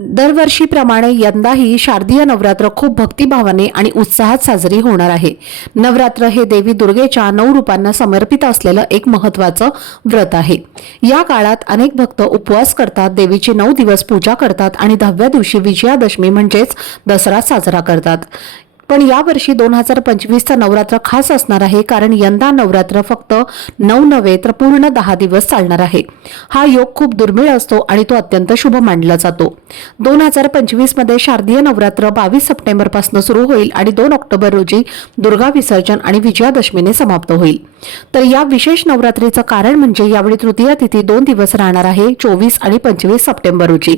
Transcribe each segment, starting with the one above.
दरवर्षीप्रमाणे यंदाही शारदीय नवरात्र खूप भक्तिभावाने आणि उत्साहात साजरी होणार आहे. नवरात्र हे देवी दुर्गेच्या नऊ रूपांना समर्पित असलेलं एक महत्वाचं व्रत आहे. या काळात अनेक भक्त उपवास करतात देवीची नऊ दिवस पूजा करतात आणि दहाव्या दिवशी विजयादशमी म्हणजेच दसरा साजरा करतात. पण यावर्षी दोन हजार पंचवीसचा नवरात्र खास असणार आहे कारण यंदा नवरात्र फक्त नऊ नव्हे तर पूर्ण दहा दिवस चालणार आहे. हा योग खूप दुर्मिळ असतो आणि तो अत्यंत शुभ मानला जातो. दोन हजार पंचवीसमध्ये शारदीय नवरात्र बावीस सप्टेंबरपासून सुरू होईल आणि दोन ऑक्टोबर रोजी दुर्गा विसर्जन आणि विजयादशमीने समाप्त होईल. तर या विशेष नवरात्रीचं कारण म्हणजे यावेळी तृतीया तिथी दोन दिवस राहणार आहे चोवीस आणि पंचवीस सप्टेंबर रोजी.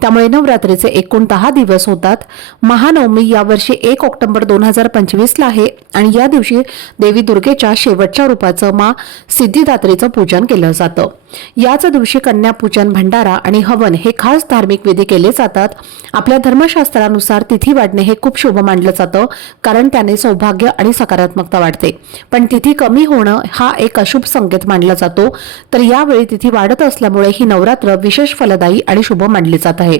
त्यामुळे नवरात्रीचे एकूण दहा दिवस होतात. महानवमी यावर्षी एक ऑक्टोबर दोन हजार पंचवीसला आहे. आणि या दिवशी देवी दुर्गेच्या शेवटच्या रूपाचं मा सिद्धिदात्रीचं पूजन केलं जातं. याच दिवशी कन्यापूजन भंडारा आणि हवन हे खास धार्मिक विधी केले जातात. आपल्या धर्मशास्त्रानुसार तिथी वाढणे हे खूप शुभ मानलं जातं कारण त्याने सौभाग्य आणि सकारात्मकता वाढते. पण तिथी कमी होणं हा एक अशुभ संकेत मानला जातो. तर यावेळी तिथी वाढत असल्यामुळे ही नवरात्र विशेष फलदायी आणि शुभ मानली जात आहे.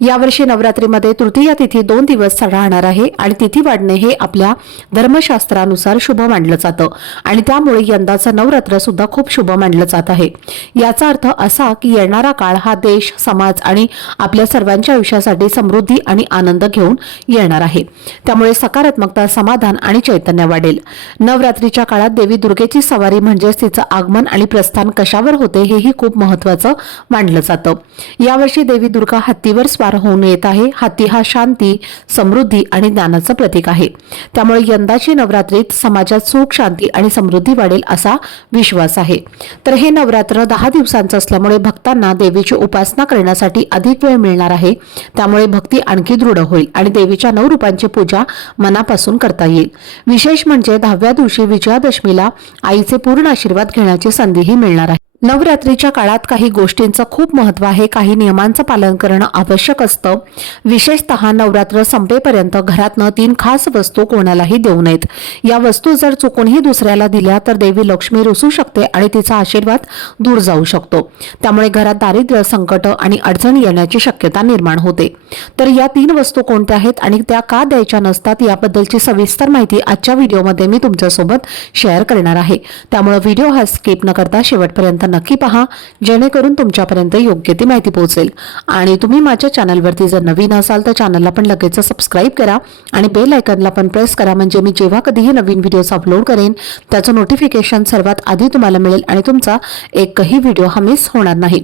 यावर्षी नवरात्रीमध्ये तृतीय तिथी दोन दिवस राहणार आहे आणि तिथी वाढणे हे आपल्या धर्मशास्त्रानुसार शुभ मानलं जातं. आणि त्यामुळे यंदाचं नवरात्र सुद्धा खूप शुभ मानलं जात आहे. याचा अर्थ असा की येणारा काळ हा देश समाज आणि आपल्या सर्वांच्या आयुष्यासाठी समृद्धी आणि आनंद घेऊन येणार आहे. त्यामुळे सकारात्मकता समाधान आणि चैतन्य वाढेल. नवरात्रीच्या काळात देवी दुर्गेची सवारी म्हणजेच तिचं आगमन आणि प्रस्थान कशावर होते हेही खूप महत्वाचं मानलं जातं. यावर्षी देवी दुर्गा हत्तीवर स्वार होऊन येत आहे. हत्ती हा शांती समृद्धी आणि ज्ञानाचं प्रतीक आहे. त्यामुळे यंदाची नवरात्रीत समाजात सुख शांती आणि समृद्धी वाढेल असा विश्वास आहे. तर हे नवरात्र दहा दिवसांचा असल्यामुळे भक्तांना देवीची उपासना करण्यासाठी अधिक वेळ मिळणार आहे. त्यामुळे भक्ती आणखी दृढ होईल आणि देवीच्या नऊ रूपांची पूजा मनापासून करता येईल. विशेष म्हणजे दहाव्या दिवशी विजयादशमीला आईचे पूर्ण आशीर्वाद घेण्याची संधीही मिळणार आहे. नवरात्रीच्या काळात काही गोष्टींचं खूप महत्त्व आहे. काही नियमांचं पालन करणं आवश्यक असतं. विशेषतः नवरात्र संपेपर्यंत घरातनं तीन खास वस्तू कोणालाही देऊ नयेत. या वस्तू जर चुकूनही दुसऱ्याला दिल्या तर देवी लक्ष्मी रुसू शकते आणि तिचा आशीर्वाद दूर जाऊ शकतो. त्यामुळे घरात दारिद्र्य संकट आणि अडचण येण्याची शक्यता निर्माण होते. तर या तीन वस्तू कोणत्या आहेत आणि त्या का द्यायच्या नसतात याबद्दलची सविस्तर माहिती आजच्या व्हिडिओमध्ये मी तुमच्यासोबत शेअर करणार आहे. त्यामुळे व्हिडिओ हा स्किप न करता शेवटपर्यंत नक्की पहा जेणेकरून तुमच्यापर्यंत योग्य ती माहिती पोहोचेल. आणि तुम्ही माझ्या चॅनलवरती जर नवीन असाल तर चॅनलला पण लगेच सबस्क्राईब करा आणि बेल आयकनला पण प्रेस करा. म्हणजे मी जेव्हा कधीही नवीन व्हिडिओज अपलोड करेन त्याचं नोटिफिकेशन सर्वात आधी तुम्हाला मिळेल आणि तुमचा एकही व्हिडिओ हा मिस होणार नाही.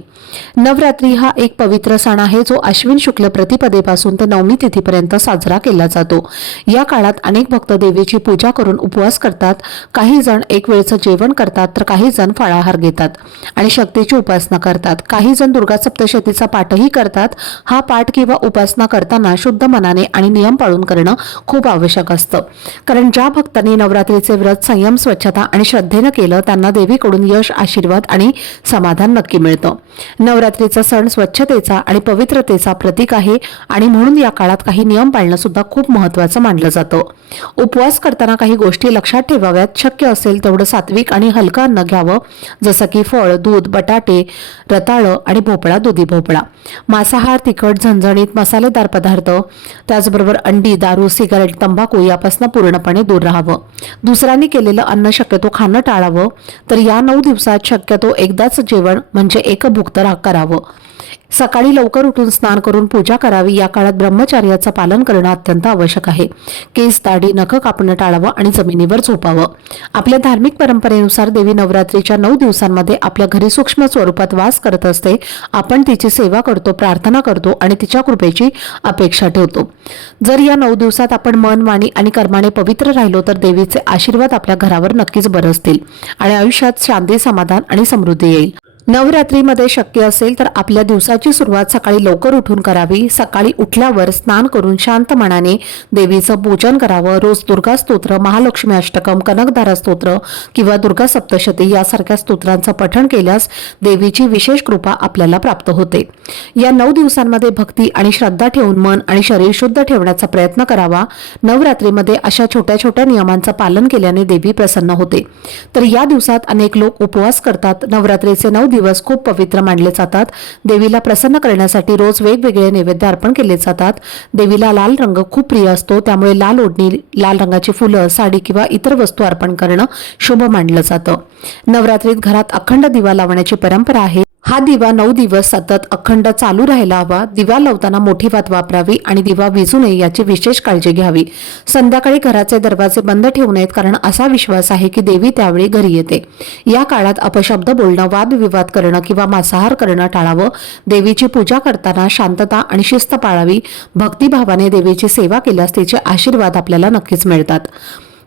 नवरात्री हा एक पवित्र सण आहे जो अश्विन शुक्ल प्रतिपदेपासून ते नवमी तिथीपर्यंत साजरा केला जातो. या काळात अनेक भक्त देवीची पूजा करून उपवास करतात. काही जण एक वेळचं जेवण करतात तर काही जण फळाहार घेतात. आणि शक्तीची उपासना करतात. काही जण दुर्गा सप्तशतीचा पाठही करतात. हा पाठ किंवा उपासना करताना शुद्ध मनाने आणि नियम पाळून करणं खूप आवश्यक असतं. कारण ज्या भक्तांनी नवरात्रीचे व्रत संयम स्वच्छता आणि श्रद्धेनं केलं त्यांना देवीकडून यश आशीर्वाद आणि समाधान नक्की मिळतं. नवरात्रीचा सण स्वच्छतेचा आणि पवित्रतेचा प्रतीक आहे आणि म्हणून या काळात काही नियम पाळणं सुद्धा खूप महत्वाचं मानलं जातं. उपवास करताना काही गोष्टी लक्षात ठेवाव्यात. शक्य असेल तेवढं सात्विक आणि हलकं अन्न घ्यावं. जसं की फळ फळ दूध बटाटे रताळं आणि भोपळा दुधी भोपळा. मांसाहार तिखट झणझणीत मसालेदार पदार्थ त्याचबरोबर अंडी दारू सिगारेट तंबाखू यापासून पूर्णपणे दूर राहावं. दुसऱ्यांनी केलेलं अन्न शक्यतो खाणं टाळावं तर या नऊ दिवसात शक्यतो एकदाच जेवण म्हणजे एक भुक्त करावं. सकाळी लवकर उठून स्नान करून पूजा करावी या काळात ब्रह्मचार्याचं पालन करणं अत्यंत आवश्यक आहे. केस दाढी नख कापणं टाळावं आणि जमिनीवर झोपावं. आपल्या धार्मिक परंपरेनुसार देवी नवरात्रीच्या नऊ दिवसांमध्ये आपल्या घरी सूक्ष्म स्वरूपात वास करत असते. आपण तिची सेवा करतो प्रार्थना करतो आणि तिच्या कृपेची अपेक्षा ठेवतो. जर या नऊ दिवसात आपण मन वाणी आणि कर्माने पवित्र राहिलो तर देवीचे आशीर्वाद आपल्या घरावर नक्कीच बरसतील आणि आयुष्यात शांती समाधान आणि समृद्धी येईल. नवरात्रीमध्ये शक्य असेल तर आपल्या दिवसाची सुरुवात सकाळी लवकर उठून करावी. सकाळी उठल्यावर स्नान करून शांत मनाने देवीचं पूजन करावं. रोज दुर्गा स्तोत्र महालक्ष्मी अष्टकम कनकधारा स्तोत्र किंवा दुर्गा सप्तशती यासारख्या स्तोत्रांचं पठण केल्यास देवीची विशेष कृपा आपल्याला प्राप्त होते. या नऊ दिवसांमध्ये भक्ती आणि श्रद्धा ठेवून मन आणि शरीर शुद्ध ठेवण्याचा प्रयत्न करावा. नवरात्रीमध्ये अशा छोट्या छोट्या नियमांचं पालन केल्याने देवी प्रसन्न होते. तर या दिवसात अनेक लोक उपवास करतात. नवरात्रीचे नऊ दिवस खूप पवित्र मानले जातात. देवीला प्रसन्न करण्यासाठी रोज वेगवेगळे नैवेद्य अर्पण केले जातात. देवीला लाल रंग खूप प्रिय असतो. त्यामुळे लाल ओढणी लाल रंगाची फुलं साडी किंवा इतर वस्तू अर्पण करणं शुभ मानलं जातं. नवरात्रीत घरात अखंड दिवा लावण्याची परंपरा आहे. हा दिवा नऊ दिवस सतत अखंड चालू राहायला हवा. दिवा लावताना मोठी वात वापरावी आणि दिवा विजू नये याची विशेष काळजी घ्यावी. संध्याकाळी घराचे दरवाजे बंद ठेवू नयेत कारण असा विश्वास आहे की देवी त्यावेळी घरी येते. या काळात अपशब्द बोलणं वादविवाद करणं किंवा मांसाहार करणं टाळावं. देवीची पूजा करताना शांतता आणि शिस्त पाळावी. भक्तिभावाने देवीची सेवा केल्यास तिचे आशीर्वाद आपल्याला नक्कीच मिळतात.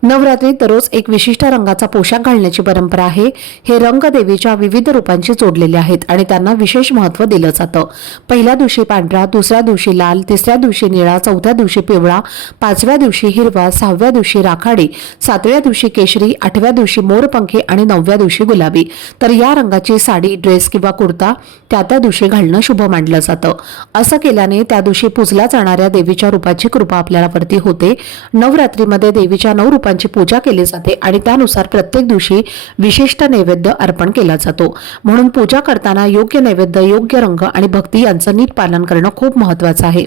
नवरात्रीत दररोज एक विशिष्ट रंगाचा पोशाख घालण्याची परंपरा आहे. हे रंग देवीच्या विविध रूपांशी जोडलेले आहेत आणि त्यांना विशेष महत्त्व दिलं जातं. पहिल्या दिवशी पांढरा दुसऱ्या दिवशी लाल तिसऱ्या दिवशी निळा चौथ्या दिवशी पिवळा पाचव्या दिवशी हिरवा सहाव्या दिवशी राखाडी सातव्या दिवशी केशरी आठव्या दिवशी मोरपंखी आणि नवव्या दिवशी गुलाबी. तर या रंगाची साडी ड्रेस किंवा कुर्ता त्या त्या दिवशी घालणं शुभ मानलं जातं. असं केल्याने त्या दिवशी पूजल्या जाणाऱ्या देवीच्या रूपाची कृपा आपल्याला वरती होते. नवरात्रीमध्ये देवीच्या नऊ रूपांची पूजा केली जाते आणि त्यानुसार प्रत्येक दिवशी विशिष्ट नैवेद्य अर्पण केला जातो. म्हणून पूजा करताना योग्य नैवेद्य योग्य रंग आणि भक्ती यांचं नीट पालन करणं खूप महत्वाचं आहे.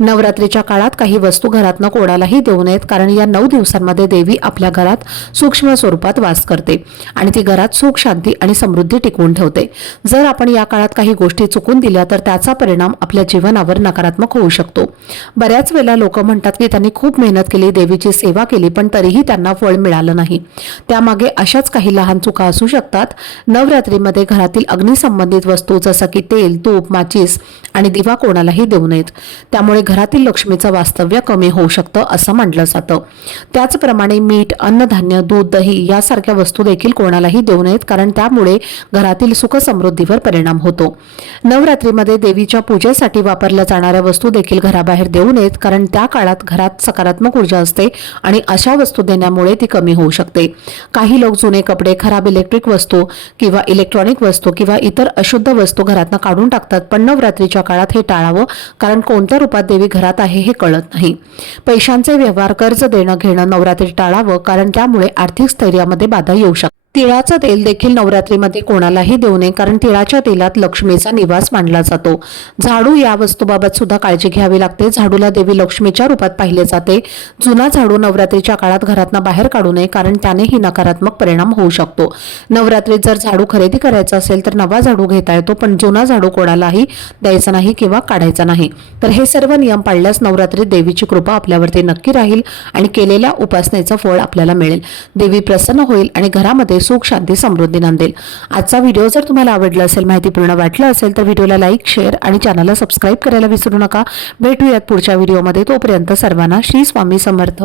नवरात्रीच्या काळात काही वस्तू घरातनं कोणालाही देऊ नयेत कारण या नऊ दिवसांमध्ये देवी आपल्या घरात सूक्ष्म स्वरूपात वास करते आणि ती घरात सुख शांती आणि समृद्धी टिकवून ठेवते. जर आपण या काळात काही गोष्टी चुकून दिल्या तर त्याचा परिणाम आपल्या जीवनावर नकारात्मक होऊ शकतो. बऱ्याच वेळेला लोक म्हणतात की त्यांनी खूप मेहनत केली देवीची सेवा केली पण तरी तरीही त्यांना फळ मिळालं नाही. त्यामागे अशाच काही लहान चुका असू शकतात. नवरात्रीमध्ये घरातील अग्निसंबंधित वस्तू जसं की तेल तूप माचीस आणि दिवा कोणालाही देऊ नयेत. त्यामुळे घरातील लक्ष्मीचं वास्तव्य कमी होऊ शकतं असं म्हटलं जातं. त्याचप्रमाणे मीठ अन्नधान्य दूध दही यासारख्या वस्तू देखील कोणालाही देऊ नयेत कारण त्यामुळे घरातील सुख समृद्धीवर परिणाम होतो. नवरात्रीमध्ये देवीच्या पूजेसाठी वापरल्या जाणाऱ्या वस्तू देखील घराबाहेर देऊ नयेत कारण त्या काळात घरात सकारात्मक ऊर्जा असते आणि अशा वस्तू देण्यामुळे ती कमी होऊ शकते. काही लोक जुने कपडे खराब इलेक्ट्रिक वस्तू किंवा इलेक्ट्रॉनिक वस्तू किंवा इतर अशुद्ध वस्तू घरातनं काढून टाकतात पण नवरात्रीच्या काळात हे टाळावं कारण कोणत्या रूपात देवी घरात आहे हे कळत नाही. पैशांचे व्यवहार कर्ज देणं घेणं नवरात्री टाळावं कारण त्यामुळे आर्थिक स्थैर्यामध्ये बाधा येऊ शकते. तिळाचं तेल देखील नवरात्रीमध्ये कोणालाही देऊ नये कारण तिळाच्या तेलात लक्ष्मीचा निवास मानला जातो. झाडू या वस्तूबाबत सुद्धा काळजी घ्यावी लागते. झाडूला देवी लक्ष्मीच्या रूपात पाहिले जाते. जुना झाडू नवरात्रीच्या काळात घरातनं बाहेर काढू नये कारण त्यानेही नकारात्मक परिणाम होऊ शकतो. नवरात्रीत जर झाडू खरेदी करायचा असेल तर नवा झाडू घेता येतो पण जुना झाडू कोणालाही द्यायचा नाही किंवा काढायचा नाही. तर हे सर्व नियम पाळल्यास नवरात्रीत देवीची कृपा आपल्यावरती नक्की राहील आणि केलेल्या उपासनेचं फळ आपल्याला मिळेल. देवी प्रसन्न होईल आणि घरामध्ये सुख शांती समृद्धी नांदेल. आजचा व्हिडिओ जर तुम्हाला आवडला असेल माहितीपूर्ण वाटलं असेल तर व्हिडिओला लाईक शेअर आणि चॅनलला सबस्क्राईब करायला विसरू नका. भेटूयात पुढच्या व्हिडिओमध्ये तोपर्यंत सर्वांना श्री स्वामी समर्थ.